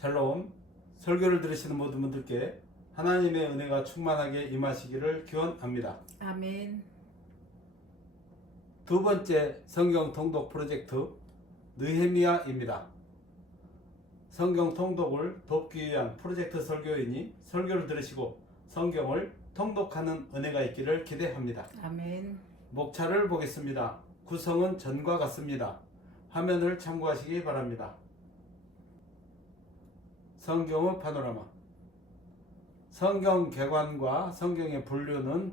샬롬. 설교를 들으시는 모든 분들께 하나님의 은혜가 충만하게 임하시기를 기원합니다. 아멘. 두 번째 성경 통독 프로젝트 느헤미야입니다. 성경 통독을 돕기 위한 프로젝트 설교이니 설교를 들으시고 성경을 통독하는 은혜가 있기를 기대합니다. 아멘. 목차를 보겠습니다. 구성은 전과 같습니다. 화면을 참고하시기 바랍니다. 성경의 파노라마. 성경 개관과 성경의 분류는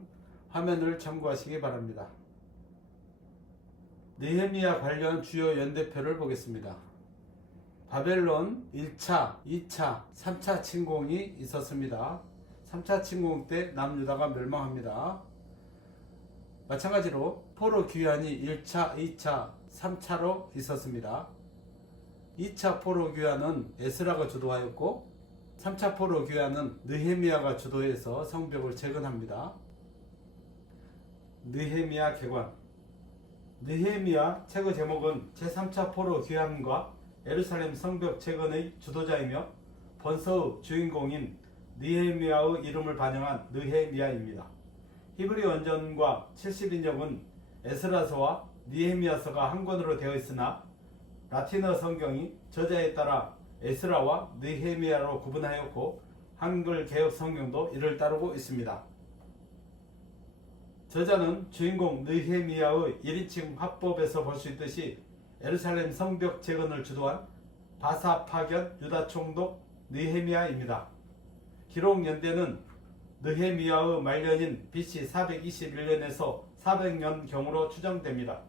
화면을 참고하시기 바랍니다. 느헤미야 관련 주요 연대표를 보겠습니다. 바벨론 1차, 2차, 3차 침공이 있었습니다. 3차 침공 때 남유다가 멸망합니다. 마찬가지로 포로 귀환이 1차, 2차, 3차로 있었습니다. 2차 포로 귀환은 에스라가 주도하였고 3차 포로 귀환은 느헤미야가 주도해서 성벽을 재건합니다. 느헤미야 개관. 느헤미야 책의 제목은 제3차 포로 귀환과 예루살렘 성벽 재건의 주도자이며 본서의 주인공인 느헤미야의 이름을 반영한 느헤미야입니다. 히브리 원전과 70인역은 에스라서와 느헤미야서가 한 권으로 되어 있으나 라틴어 성경이 저자에 따라 에스라와 느헤미야로 구분하였고 한글 개역 성경도 이를 따르고 있습니다. 저자는 주인공 느헤미야의 1인칭 화법에서 볼 수 있듯이 예루살렘 성벽 재건을 주도한 바사 파견 유다 총독 느헤미야입니다. 기록 연대는 느헤미야의 말년인 BC 421년에서 400년경으로 추정됩니다.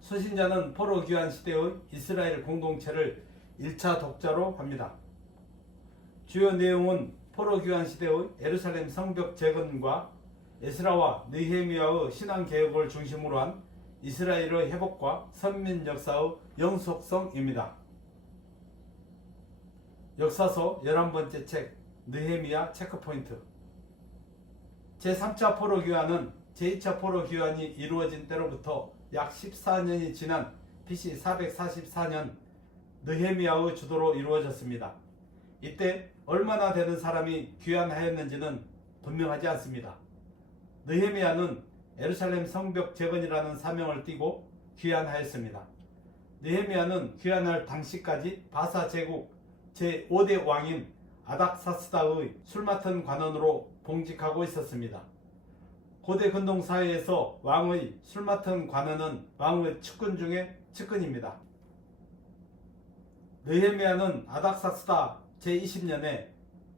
수신자는 포로 귀환 시대의 이스라엘 공동체를 1차 독자로 합니다. 주요 내용은 포로 귀환 시대의 예루살렘 성벽 재건과 에스라와 느헤미야의 신앙 개혁을 중심으로 한 이스라엘의 회복과 선민 역사의 영속성입니다. 역사서 11번째 책 느헤미야 체크포인트. 제3차 포로 귀환은 제2차 포로 귀환이 이루어진 때로부터 약 14년이 지난 BC 444년 느헤미야의 주도로 이루어졌습니다. 이때 얼마나 되는 사람이 귀환하였는지는 분명하지 않습니다. 느헤미야는 예루살렘 성벽 재건이라는 사명을 띠고 귀환하였습니다. 느헤미야는 귀환할 당시까지 바사 제국 제5대 왕인 아닥사스다의 술 맡은 관원으로 봉직하고 있었습니다. 고대 근동 사회에서 왕의 술 맡은 관원은 왕의 측근 중에 측근입니다. 느헤미야는 아닥사스다 제20년에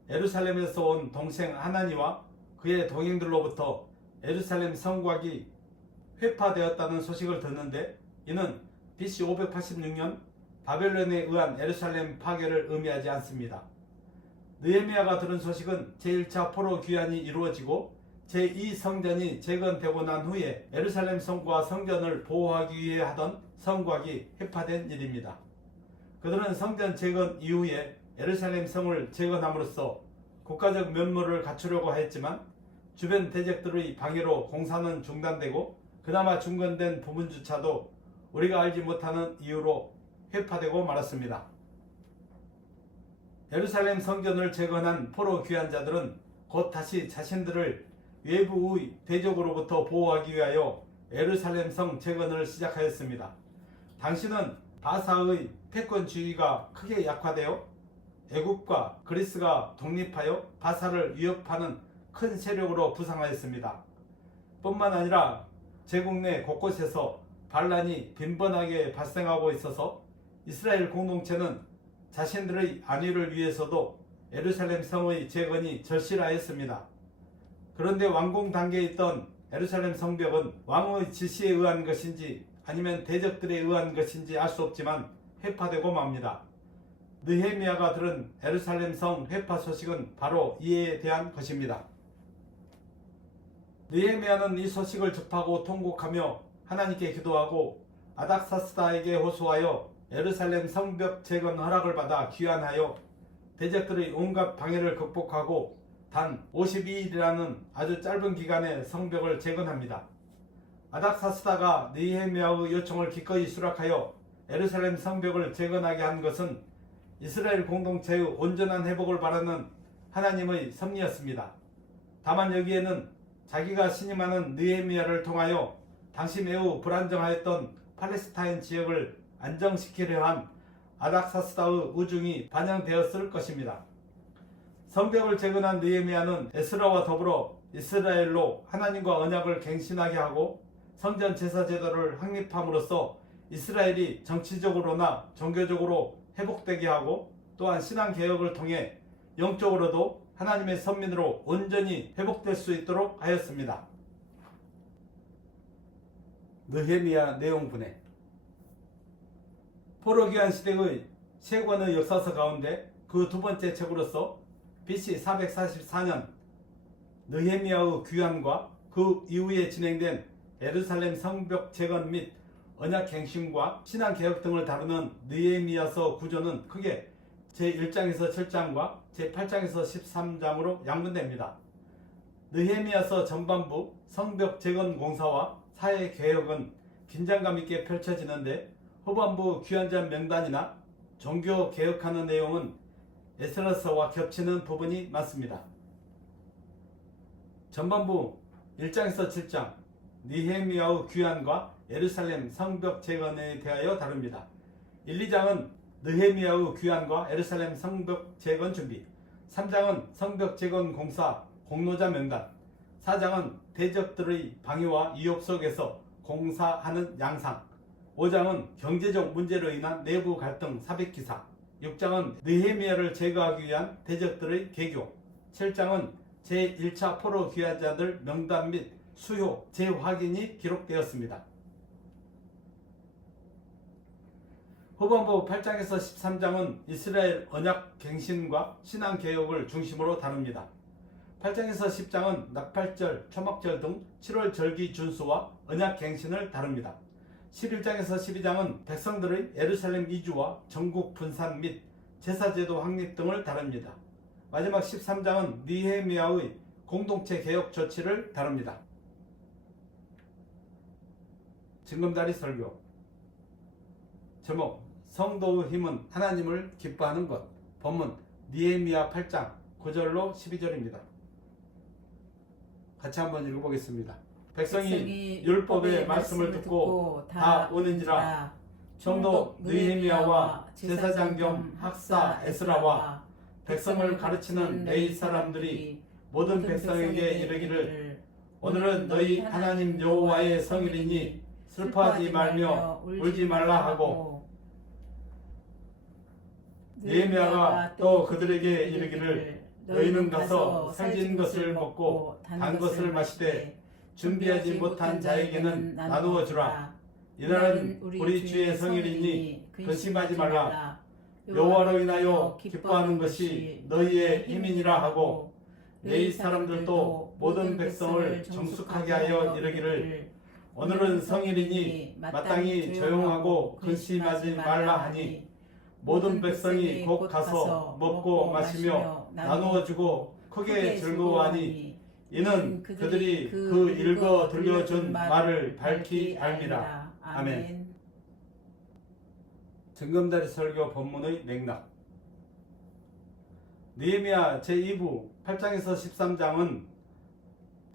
예루살렘에서 온 동생 하나니와 그의 동행들로부터 예루살렘 성곽이 회파되었다는 소식을 듣는데 이는 BC 586년 바벨론에 의한 예루살렘 파괴를 의미하지 않습니다. 느헤미야가 들은 소식은 제1차 포로 귀환이 이루어지고 제2성전이 재건되고 난 후에 예루살렘 성과 성전을 보호하기 위해 하던 성곽이 회파된 일입니다. 그들은 성전 재건 이후에 예루살렘 성을 재건함으로써 국가적 면모를 갖추려고 하였지만 주변 대적들의 방해로 공사는 중단되고 그나마 중건된 부분조차도 우리가 알지 못하는 이유로 회파되고 말았습니다. 예루살렘 성전을 재건한 포로 귀환자들은 곧 다시 자신들을 외부의 대적으로부터 보호하기 위하여 예루살렘 성 재건을 시작하였습니다. 당시는 바사의 패권주의가 크게 약화되어 애국과 그리스가 독립하여 바사를 위협하는 큰 세력으로 부상하였습니다. 뿐만 아니라 제국 내 곳곳에서 반란이 빈번하게 발생하고 있어서 이스라엘 공동체는 자신들의 안위를 위해서도 예루살렘 성의 재건이 절실하였습니다. 그런데 완공 단계에 있던 예루살렘 성벽은 왕의 지시에 의한 것인지 아니면 대적들에 의한 것인지 알 수 없지만 회파되고 맙니다. 느헤미야가 들은 예루살렘 성 회파 소식은 바로 이에 대한 것입니다. 느헤미야는 이 소식을 접하고 통곡하며 하나님께 기도하고 아닥사스다에게 호소하여 예루살렘 성벽 재건 허락을 받아 귀환하여 대적들의 온갖 방해를 극복하고 단 52일이라는 아주 짧은 기간에 성벽을 재건합니다. 아닥사스다가 느헤미야의 요청을 기꺼이 수락하여 예루살렘 성벽을 재건하게 한 것은 이스라엘 공동체의 온전한 회복을 바라는 하나님의 섭리였습니다. 다만 여기에는 자기가 신임하는 느헤미야를 통하여 당시 매우 불안정하였던 팔레스타인 지역을 안정시키려 한 아닥사스다의 우중이 반영되었을 것입니다. 성벽을 재건한 느헤미야는 에스라와 더불어 이스라엘로 하나님과 언약을 갱신하게 하고 성전 제사 제도를 확립함으로써 이스라엘이 정치적으로나 종교적으로 회복되게 하고 또한 신앙 개혁을 통해 영적으로도 하나님의 선민으로 온전히 회복될 수 있도록 하였습니다. 느헤미야 내용 분해. 포로 귀환 시대의 세 권의 역사서 가운데 그 두 번째 책으로서 BC 444년 느헤미야의 귀환과 그 이후에 진행된 예루살렘 성벽 재건 및 언약 갱신과 신앙 개혁 등을 다루는 느헤미야서 구조는 크게 제1장에서 7장과 제8장에서 13장으로 양분됩니다. 느헤미야서 전반부 성벽 재건 공사와 사회 개혁은 긴장감 있게 펼쳐지는데 후반부 귀환자 명단이나 종교 개혁하는 내용은 에스라서와 겹치는 부분이 많습니다. 전반부 1장에서 7장 느헤미야의 귀환과 예루살렘 성벽 재건에 대하여 다룹니다. 1, 2장은 느헤미야의 귀환과 예루살렘 성벽 재건 준비, 3장은 성벽 재건 공사 공로자 명단, 4장은 대적들의 방해와 위협 속에서 공사하는 양상, 5장은 경제적 문제로 인한 내부 갈등 사백기사, 6장은 느헤미야를 제거하기 위한 대적들의 개교, 7장은 제1차 포로 귀환자들 명단 및 수요 재확인이 기록되었습니다. 후반부 8장에서 13장은 이스라엘 언약 갱신과 신앙 개혁을 중심으로 다룹니다. 8장에서 10장은 낙팔절, 초막절 등 7월 절기 준수와 언약 갱신을 다룹니다. 11장에서 12장은 백성들의 예루살렘 이주와 전국 분산 및 제사제도 확립 등을 다룹니다. 마지막 13장은 느헤미야의 공동체 개혁 조치를 다룹니다. 징검다리 설교. 제목: 성도의 힘은 하나님을 기뻐하는 것. 본문 느헤미야 8장 9절로 12절입니다. 같이 한번 읽어보겠습니다. 백성이 율법의 말씀을 듣고 다 오는지라. 성도 느헤미야와 제사장 겸 학사 에스라와 백성을 가르치는 레위 사람들이 모든 백성에게 이르기를, 오늘은 너희 하나님 여호와의 성일이니 슬퍼하지 말며 울지 말라 하고, 느헤미야가 또 그들에게 이르기를, 너희는 가서 살진 것을 먹고 단 것을 마시되 준비하지 못한 자에게는 나누어 주라. 이날은 우리 주의 성일이니 근심하지 말라. 여호와로 인하여 기뻐하는 것이 너희의 힘이니라 하고, 레위 사람들도 모든 백성을 정숙하게 하여 이르기를, 오늘은 성일이니 마땅히 조용하고 근심하지 말라 하니, 모든 백성이 곧 가서 먹고 마시며 나누어 주고 크게 즐거워하니, 이는 그들이 그 읽어 들려준 말을 밝히 알미라. 아멘. 징검다리 설교 본문의 맥락. 느헤미야 제2부 8장에서 13장은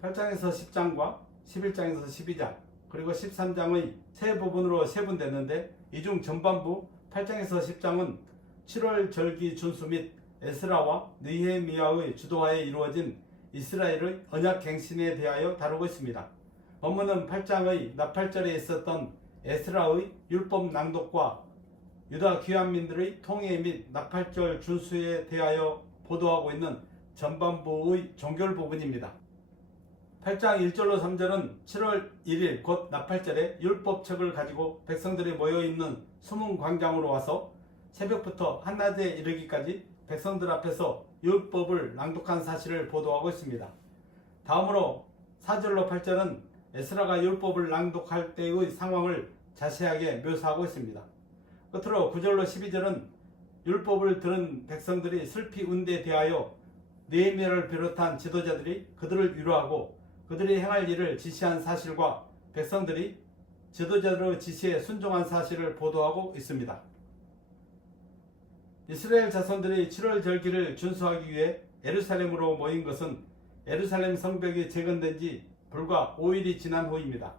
8장에서 10장과 11장에서 12장 그리고 13장의 세 부분으로 세분됐는데, 이 중 전반부 8장에서 10장은 7월 절기 준수 및 에스라와 느헤미야의 주도하에 이루어진 이스라엘의 언약 갱신에 대하여 다루고 있습니다. 본문은 8장의 나팔절에 있었던 에스라의 율법 낭독과 유다 귀환민들의 통회 및 나팔절 준수에 대하여 보도하고 있는 전반부의 종결 부분입니다. 8장 1절로 3절은 7월 1일 곧 나팔절에 율법책을 가지고 백성들이 모여있는 수문광장으로 와서 새벽부터 한낮에 이르기까지 백성들 앞에서 율법을 낭독한 사실을 보도하고 있습니다. 다음으로 4절로 8절은 에스라가 율법을 낭독할 때의 상황을 자세하게 묘사하고 있습니다. 끝으로 9절로 12절은 율법을 들은 백성들이 슬피 운데 대하여 느헤미야를 비롯한 지도자들이 그들을 위로하고 그들이 행할 일을 지시한 사실과 백성들이 지도자들의 지시에 순종한 사실을 보도하고 있습니다. 이스라엘 자손들이 7월 절기를 준수하기 위해 예루살렘으로 모인 것은 예루살렘 성벽이 재건된 지 불과 5일이 지난 후입니다.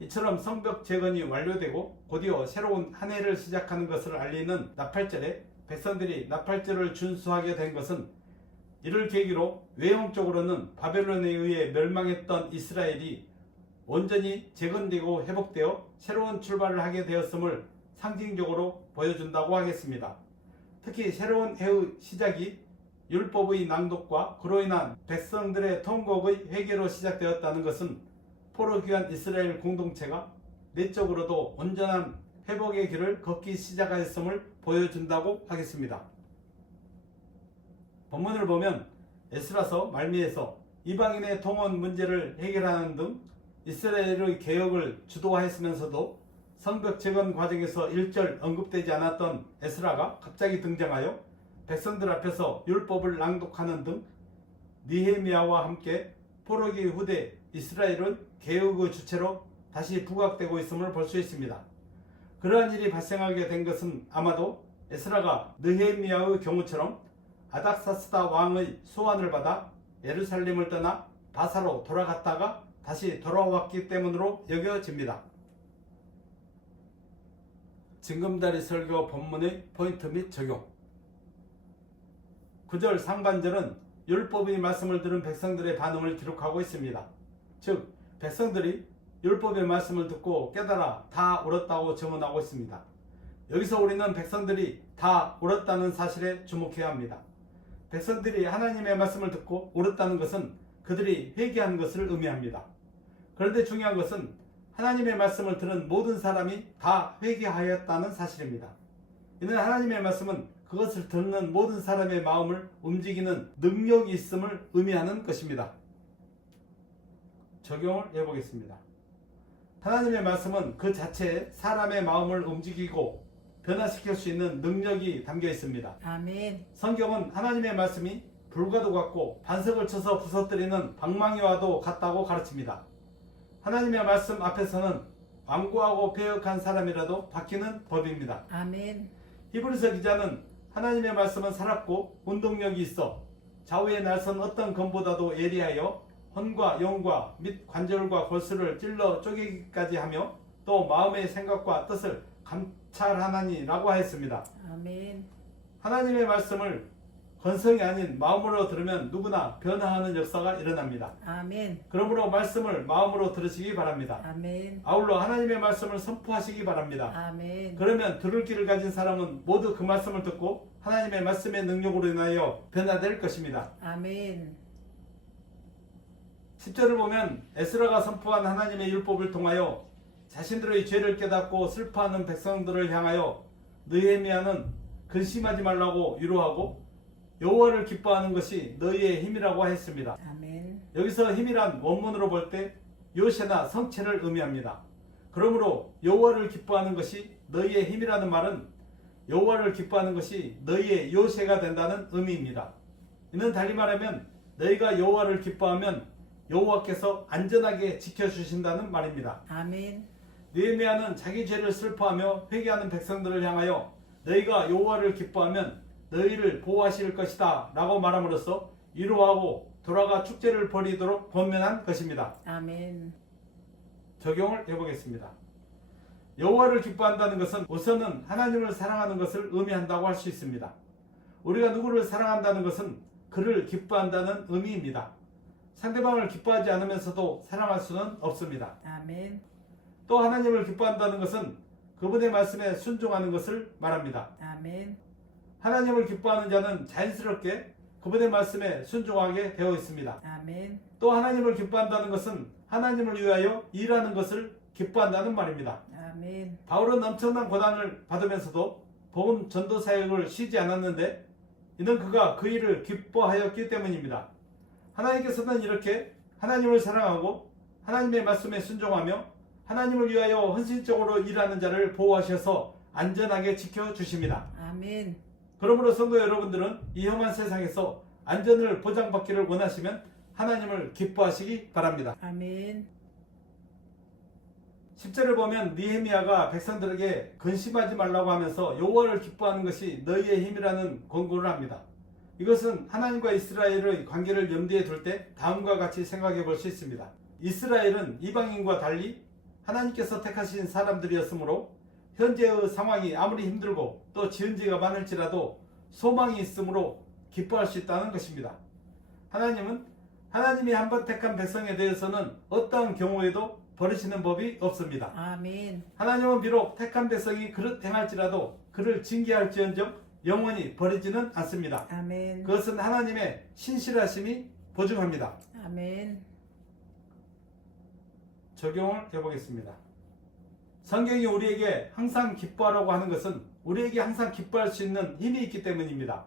이처럼 성벽 재건이 완료되고 곧이어 새로운 한 해를 시작하는 것을 알리는 나팔절에 백성들이 나팔절을 준수하게 된 것은 이를 계기로 외형적으로는 바벨론에 의해 멸망했던 이스라엘이 온전히 재건되고 회복되어 새로운 출발을 하게 되었음을 상징적으로 보여준다고 하겠습니다. 특히 새로운 해의 시작이 율법의 낭독과 그로 인한 백성들의 통곡의 회개로 시작되었다는 것은 포로 귀한 이스라엘 공동체가 내적으로도 온전한 회복의 길을 걷기 시작하였음을 보여준다고 하겠습니다. 본문을 보면 에스라서 말미에서 이방인의 통혼 문제를 해결하는 등 이스라엘의 개혁을 주도하였으면서도 성벽 재건 과정에서 일절 언급되지 않았던 에스라가 갑자기 등장하여 백성들 앞에서 율법을 낭독하는 등 느헤미야와 함께 포로기 후대 이스라엘은 개혁의 주체로 다시 부각되고 있음을 볼 수 있습니다. 그러한 일이 발생하게 된 것은 아마도 에스라가 느헤미야의 경우처럼 아닥사스다 왕의 소환을 받아 예루살렘을 떠나 바사로 돌아갔다가 다시 돌아왔기 때문으로 여겨집니다. 징검다리 설교 본문의 포인트 및 적용. 9절 상반절은 율법의 말씀을 들은 백성들의 반응을 기록하고 있습니다. 즉 백성들이 율법의 말씀을 듣고 깨달아 다 옳았다고 증언하고 있습니다. 여기서 우리는 백성들이 다 옳았다는 사실에 주목해야 합니다. 백성들이 하나님의 말씀을 듣고 옳았다는 것은 그들이 회개한 것을 의미합니다. 그런데 중요한 것은 하나님의 말씀을 들은 모든 사람이 다 회개하였다는 사실입니다. 이는 하나님의 말씀은 그것을 듣는 모든 사람의 마음을 움직이는 능력이 있음을 의미하는 것입니다. 적용을 해보겠습니다. 하나님의 말씀은 그 자체에 사람의 마음을 움직이고 변화시킬 수 있는 능력이 담겨 있습니다. 아멘. 성경은 하나님의 말씀이 불과도 같고 반석을 쳐서 부서뜨리는 방망이와도 같다고 가르칩니다. 하나님의 말씀 앞에서는 완고하고 패역한 사람이라도 바뀌는 법입니다. 아멘. 히브리서 기자는 하나님의 말씀은 살았고 운동력이 있어 좌우에 날선 어떤 검보다도 예리하여 혼과 영과 및 관절과 골수를 찔러 쪼개기까지 하며 또 마음의 생각과 뜻을 감찰하나니 라고 하였습니다. 아멘. 하나님의 말씀을 건성이 아닌 마음으로 들으면 누구나 변화하는 역사가 일어납니다. 아멘. 그러므로 말씀을 마음으로 들으시기 바랍니다. 아멘. 아울러 하나님의 말씀을 선포하시기 바랍니다. 아멘. 그러면 들을 길을 가진 사람은 모두 그 말씀을 듣고 하나님의 말씀의 능력으로 인하여 변화될 것입니다. 아멘. 10절을 보면 에스라가 선포한 하나님의 율법을 통하여 자신들의 죄를 깨닫고 슬퍼하는 백성들을 향하여 느헤미야는 근심하지 말라고 위로하고 여호와를 기뻐하는 것이 너희의 힘이라고 했습니다. 아멘. 여기서 힘이란 원문으로 볼 때 요새나 성체를 의미합니다. 그러므로 여호와를 기뻐하는 것이 너희의 힘이라는 말은 여호와를 기뻐하는 것이 너희의 요새가 된다는 의미입니다. 이는 달리 말하면 너희가 여호와를 기뻐하면 여호와께서 안전하게 지켜주신다는 말입니다. 아멘. 느헤미야는 자기 죄를 슬퍼하며 회개하는 백성들을 향하여 너희가 여호와를 기뻐하면 너희를 보호하실 것이다 라고 말함으로써 위로하고 돌아가 축제를 벌이도록 권면한 것입니다. 아멘. 적용을 해보겠습니다. 여호와를 기뻐한다는 것은 우선은 하나님을 사랑하는 것을 의미한다고 할 수 있습니다. 우리가 누구를 사랑한다는 것은 그를 기뻐한다는 의미입니다. 상대방을 기뻐하지 않으면서도 사랑할 수는 없습니다. 아멘. 또 하나님을 기뻐한다는 것은 그분의 말씀에 순종하는 것을 말합니다. 아멘. 하나님을 기뻐하는 자는 자연스럽게 그분의 말씀에 순종하게 되어 있습니다. 아멘. 또 하나님을 기뻐한다는 것은 하나님을 위하여 일하는 것을 기뻐한다는 말입니다. 아멘. 바울은 엄청난 고난을 받으면서도 복음 전도 사역을 쉬지 않았는데 이는 그가 그 일을 기뻐하였기 때문입니다. 하나님께서는 이렇게 하나님을 사랑하고 하나님의 말씀에 순종하며 하나님을 위하여 헌신적으로 일하는 자를 보호하셔서 안전하게 지켜주십니다. 아멘. 그러므로 성도 여러분들은 이 험한 세상에서 안전을 보장받기를 원하시면 하나님을 기뻐하시기 바랍니다. 아멘. 10절을 보면 느헤미야가 백성들에게 근심하지 말라고 하면서 여호와를 기뻐하는 것이 너희의 힘이라는 권고를 합니다. 이것은 하나님과 이스라엘의 관계를 염두에 둘 때 다음과 같이 생각해 볼 수 있습니다. 이스라엘은 이방인과 달리 하나님께서 택하신 사람들이었으므로 현재의 상황이 아무리 힘들고 또 지은 죄가 많을지라도 소망이 있으므로 기뻐할 수 있다는 것입니다. 하나님은 하나님이 한번 택한 백성에 대해서는 어떠한 경우에도 버리시는 법이 없습니다. 아멘. 하나님은 비록 택한 백성이 그릇 행할지라도 그를 징계할지언정 영원히 버리지는 않습니다. 아멘. 그것은 하나님의 신실하심이 보증합니다. 아멘. 적용을 해보겠습니다. 성경이 우리에게 항상 기뻐하라고 하는 것은 우리에게 항상 기뻐할 수 있는 힘이 있기 때문입니다.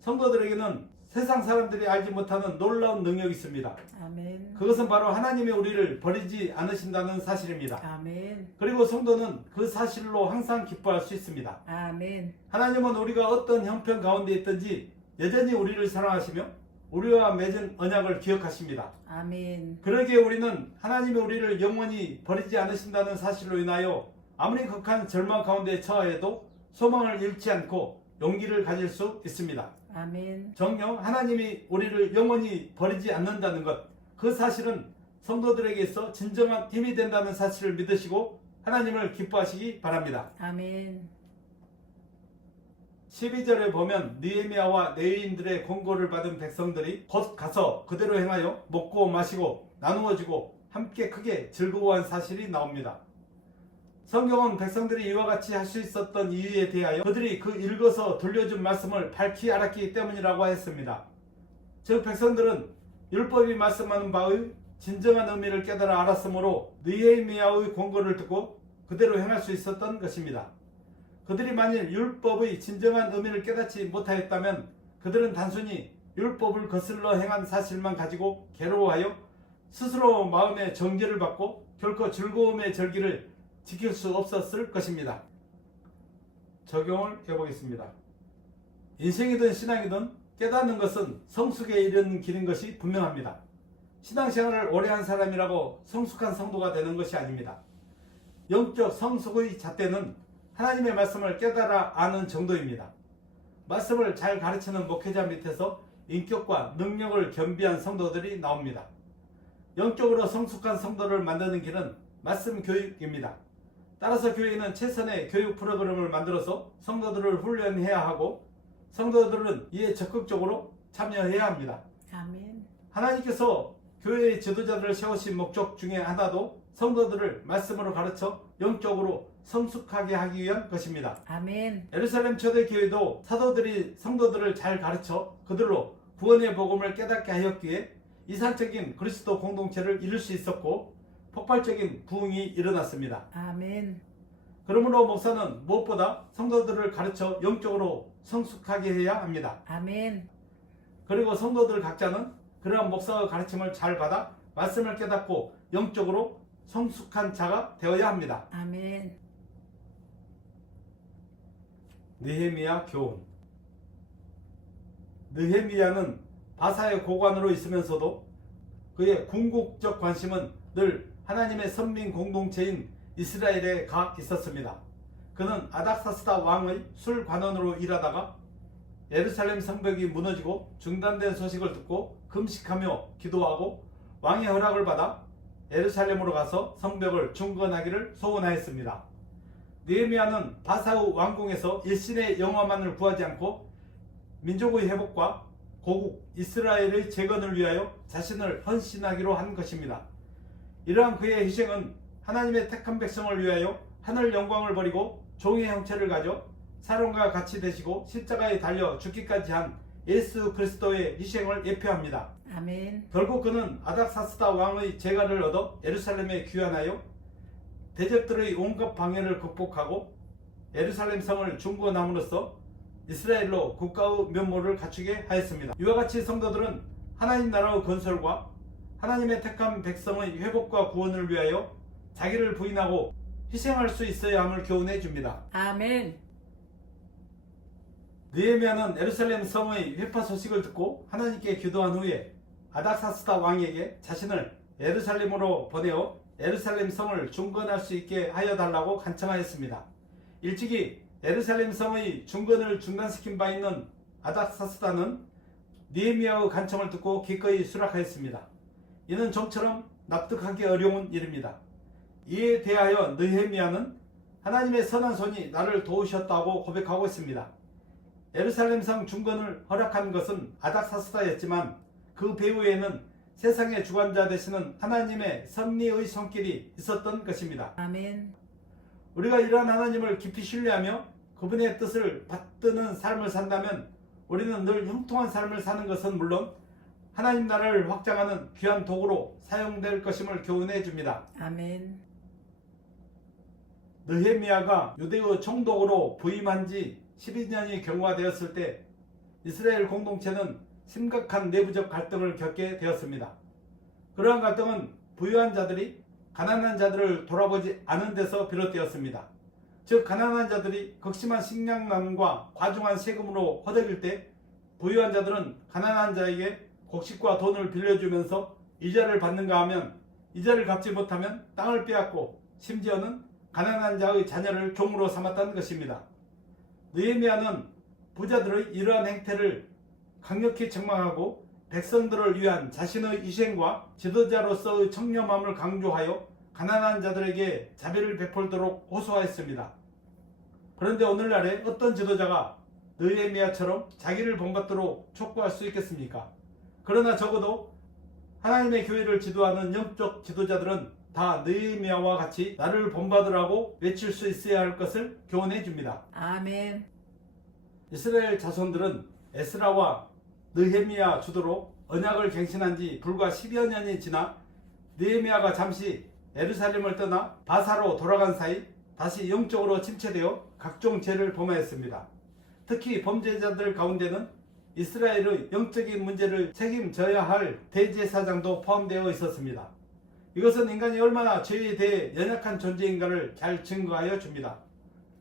성도들에게는 세상 사람들이 알지 못하는 놀라운 능력이 있습니다. 아멘. 그것은 바로 하나님이 우리를 버리지 않으신다는 사실입니다. 아멘. 그리고 성도는 그 사실로 항상 기뻐할 수 있습니다. 아멘. 하나님은 우리가 어떤 형편 가운데 있든지 여전히 우리를 사랑하시며 우리와 맺은 언약을 기억하십니다. 아멘. 그러기에 우리는 하나님이 우리를 영원히 버리지 않으신다는 사실로 인하여 아무리 극한 절망 가운데 처하여도 소망을 잃지 않고 용기를 가질 수 있습니다. 아멘. 정녕 하나님이 우리를 영원히 버리지 않는다는 것, 그 사실은 성도들에게 있어 진정한 힘이 된다는 사실을 믿으시고 하나님을 기뻐하시기 바랍니다. 아멘. 12절에 보면 느헤미야와 레위인들의 권고를 받은 백성들이 곧 가서 그대로 행하여 먹고 마시고 나누어 주고 함께 크게 즐거워한 사실이 나옵니다. 성경은 백성들이 이와 같이 할 수 있었던 이유에 대하여 그들이 그 읽어서 들려준 말씀을 밝히 알았기 때문이라고 했습니다. 즉 백성들은 율법이 말씀하는 바의 진정한 의미를 깨달아 알았으므로 느헤미야의 권고를 듣고 그대로 행할 수 있었던 것입니다. 그들이 만일 율법의 진정한 의미를 깨닫지 못하였다면 그들은 단순히 율법을 거슬러 행한 사실만 가지고 괴로워하여 스스로 마음의 정죄를 받고 결코 즐거움의 절기를 지킬 수 없었을 것입니다. 적용을 해보겠습니다. 인생이든 신앙이든 깨닫는 것은 성숙에 이르는 길인 것이 분명합니다. 신앙생활을 오래 한 사람이라고 성숙한 성도가 되는 것이 아닙니다. 영적 성숙의 잣대는 하나님의 말씀을 깨달아 아는 정도입니다. 말씀을 잘 가르치는 목회자 밑에서 인격과 능력을 겸비한 성도들이 나옵니다. 영적으로 성숙한 성도를 만드는 길은 말씀 교육입니다. 따라서 교회는 최선의 교육 프로그램을 만들어서 성도들을 훈련해야 하고 성도들은 이에 적극적으로 참여해야 합니다. 아멘. 하나님께서 교회의 지도자들을 세우신 목적 중에 하나도 성도들을 말씀으로 가르쳐 영적으로 성숙하게 하기 위한 것입니다. 아멘. 예루살렘 초대교회도 사도들이 성도들을 잘 가르쳐 그들로 구원의 복음을 깨닫게 하였기에 이상적인 그리스도 공동체를 이룰 수 있었고 폭발적인 부흥이 일어났습니다. 아멘. 그러므로 목사는 무엇보다 성도들을 가르쳐 영적으로 성숙하게 해야 합니다. 아멘. 그리고 성도들 각자는 그러한 목사의 가르침을 잘 받아 말씀을 깨닫고 영적으로 성숙한 자가 되어야 합니다. 아멘. 느헤미야 교훈. 느헤미야는 바사의 고관으로 있으면서도 그의 궁극적 관심은 늘 하나님의 선민 공동체인 이스라엘에 가 있었습니다. 그는 아닥사스다 왕의 술 관원으로 일하다가 예루살렘 성벽이 무너지고 중단된 소식을 듣고 금식하며 기도하고 왕의 허락을 받아 예루살렘으로 가서 성벽을 중건하기를 소원하였습니다. 느헤미야는 바사의 왕궁에서 일신의 영화만을 구하지 않고 민족의 회복과 고국 이스라엘의 재건을 위하여 자신을 헌신하기로 한 것입니다. 이러한 그의 희생은 하나님의 택한 백성을 위하여 하늘 영광을 버리고 종의 형체를 가져 사람과 같이 되시고 십자가에 달려 죽기까지 한 예수 그리스도의 희생을 예표합니다. 아멘. 결국 그는 아닥사스다 왕의 재가를 얻어 예루살렘에 귀환하여 대적들의 온갖 방해를 극복하고 예루살렘 성을 중건함으로써 이스라엘로 국가의 면모를 갖추게 하였습니다. 이와 같이 성도들은 하나님 나라의 건설과 하나님의 택한 백성의 회복과 구원을 위하여 자기를 부인하고 희생할 수 있어야 함을 교훈해 줍니다. 아멘. 느헤미야는 예루살렘 성의 회파 소식을 듣고 하나님께 기도한 후에 아닥사스다 왕에게 자신을 예루살렘으로 보내어 예루살렘 성을 중건할 수 있게 하여 달라고 간청하였습니다. 일찍이 예루살렘 성의 중건을 중단시킨 바 있는 아닥사스다는 느헤미야의 간청을 듣고 기꺼이 수락하였습니다. 이는 좀처럼 납득하기 어려운 일입니다. 이에 대하여 느헤미야는 하나님의 선한 손이 나를 도우셨다고 고백하고 있습니다. 예루살렘 성 중건을 허락한 것은 아닥사스다였지만 그 배후에는 세상의 주관자 되시는 하나님의 섭리의 손길이 있었던 것입니다. 아멘. 우리가 이러한 하나님을 깊이 신뢰하며 그분의 뜻을 받드는 삶을 산다면 우리는 늘 형통한 삶을 사는 것은 물론 하나님 나라를 확장하는 귀한 도구로 사용될 것임을 교훈해 줍니다. 아멘. 느헤미야가 유대의 총독으로 부임한 지 12년이 경과되었을 때 이스라엘 공동체는 심각한 내부적 갈등을 겪게 되었습니다. 그러한 갈등은 부유한 자들이 가난한 자들을 돌아보지 않은 데서 비롯되었습니다. 즉 가난한 자들이 극심한 식량난과 과중한 세금으로 허덕일 때 부유한 자들은 가난한 자에게 곡식과 돈을 빌려주면서 이자를 받는가 하면 이자를 갚지 못하면 땅을 빼앗고 심지어는 가난한 자의 자녀를 종으로 삼았다는 것입니다. 느헤미야는 부자들의 이러한 행태를 강력히 책망하고 백성들을 위한 자신의 희생과 지도자로서의 청렴함을 강조하여 가난한 자들에게 자비를 베풀도록 호소하였습니다. 그런데 오늘날에 어떤 지도자가 느헤미야처럼 자기를 본받도록 촉구할 수 있겠습니까? 그러나 적어도 하나님의 교회를 지도하는 영적 지도자들은 다 느헤미야와 같이 나를 본받으라고 외칠 수 있어야 할 것을 교훈해 줍니다. 아멘. 이스라엘 자손들은 에스라와 느헤미야 주도로 언약을 갱신한 지 불과 10여 년이 지나 느헤미야가 잠시 예루살렘을 떠나 바사로 돌아간 사이 다시 영적으로 침체되어 각종 죄를 범하였습니다. 특히 범죄자들 가운데는 이스라엘의 영적인 문제를 책임져야 할 대제사장도 포함되어 있었습니다. 이것은 인간이 얼마나 죄에 대해 연약한 존재인가를 잘 증거하여 줍니다.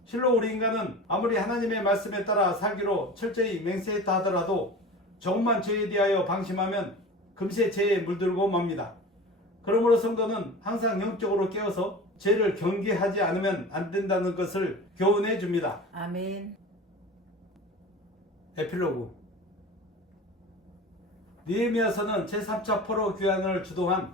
실로 우리 인간은 아무리 하나님의 말씀에 따라 살기로 철저히 맹세했다 하더라도 조금만 죄에 대하여 방심하면 금세 죄에 물들고 맙니다. 그러므로 성도는 항상 영적으로 깨어서 죄를 경계하지 않으면 안 된다는 것을 교훈해 줍니다. 아멘. 에필로그 느헤미야서는 제3차 포로 귀환을 주도한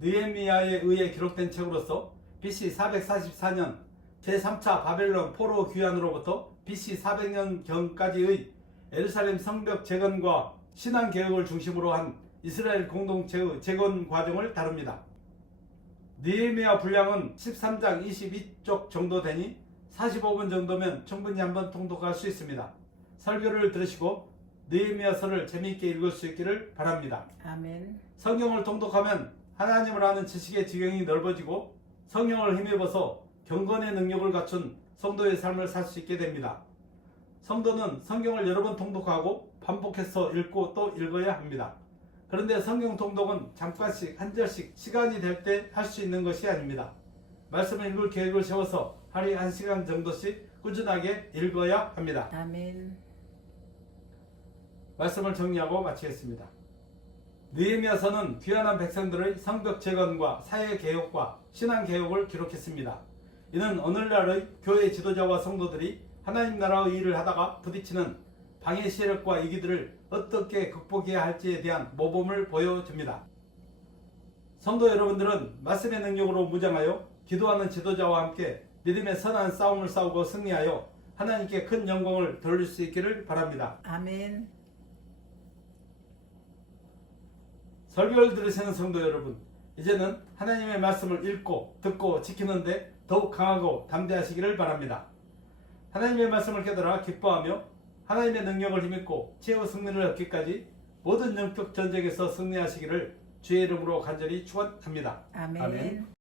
느헤미야에 의해 기록된 책으로서 BC 444년 제3차 바벨론 포로 귀환으로부터 BC 400년경까지의 예루살렘 성벽 재건과 신앙 개혁을 중심으로 한 이스라엘 공동체의 재건 과정을 다룹니다. 느헤미야 분량은 13장 22쪽 정도 되니 45분 정도면 충분히 한번 통독할 수 있습니다. 설교를 들으시고 느헤미야서를 재미있게 읽을 수 있기를 바랍니다. 아멘. 성경을 통독하면 하나님을 아는 지식의 지경이 넓어지고 성령을 힘입어서 경건의 능력을 갖춘 성도의 삶을 살 수 있게 됩니다. 성도는 성경을 여러 번 통독하고 반복해서 읽고 또 읽어야 합니다. 그런데 성경 통독은 잠깐씩 한 절씩 시간이 될 때 할 수 있는 것이 아닙니다. 말씀을 읽을 계획을 세워서 하루에 1시간 정도씩 꾸준하게 읽어야 합니다. 아멘. 말씀을 정리하고 마치겠습니다. 느헤미야서는 귀환한 백성들의 성벽 재건과 사회 개혁과 신앙 개혁을 기록했습니다. 이는 오늘날의 교회 지도자와 성도들이 하나님 나라의 일을 하다가 부딪히는 방해 세력과 이기들을 어떻게 극복해야 할지에 대한 모범을 보여줍니다. 성도 여러분들은 말씀의 능력으로 무장하여 기도하는 지도자와 함께 믿음의 선한 싸움을 싸우고 승리하여 하나님께 큰 영광을 돌릴 수 있기를 바랍니다. 아멘. 설교를 들으시는 성도 여러분, 이제는 하나님의 말씀을 읽고 듣고 지키는데 더욱 강하고 담대하시기를 바랍니다. 하나님의 말씀을 깨달아 기뻐하며 하나님의 능력을 힘입고 최후 승리를 얻기까지 모든 영적 전쟁에서 승리하시기를 주의 이름으로 간절히 축원합니다. 아멘. 아멘.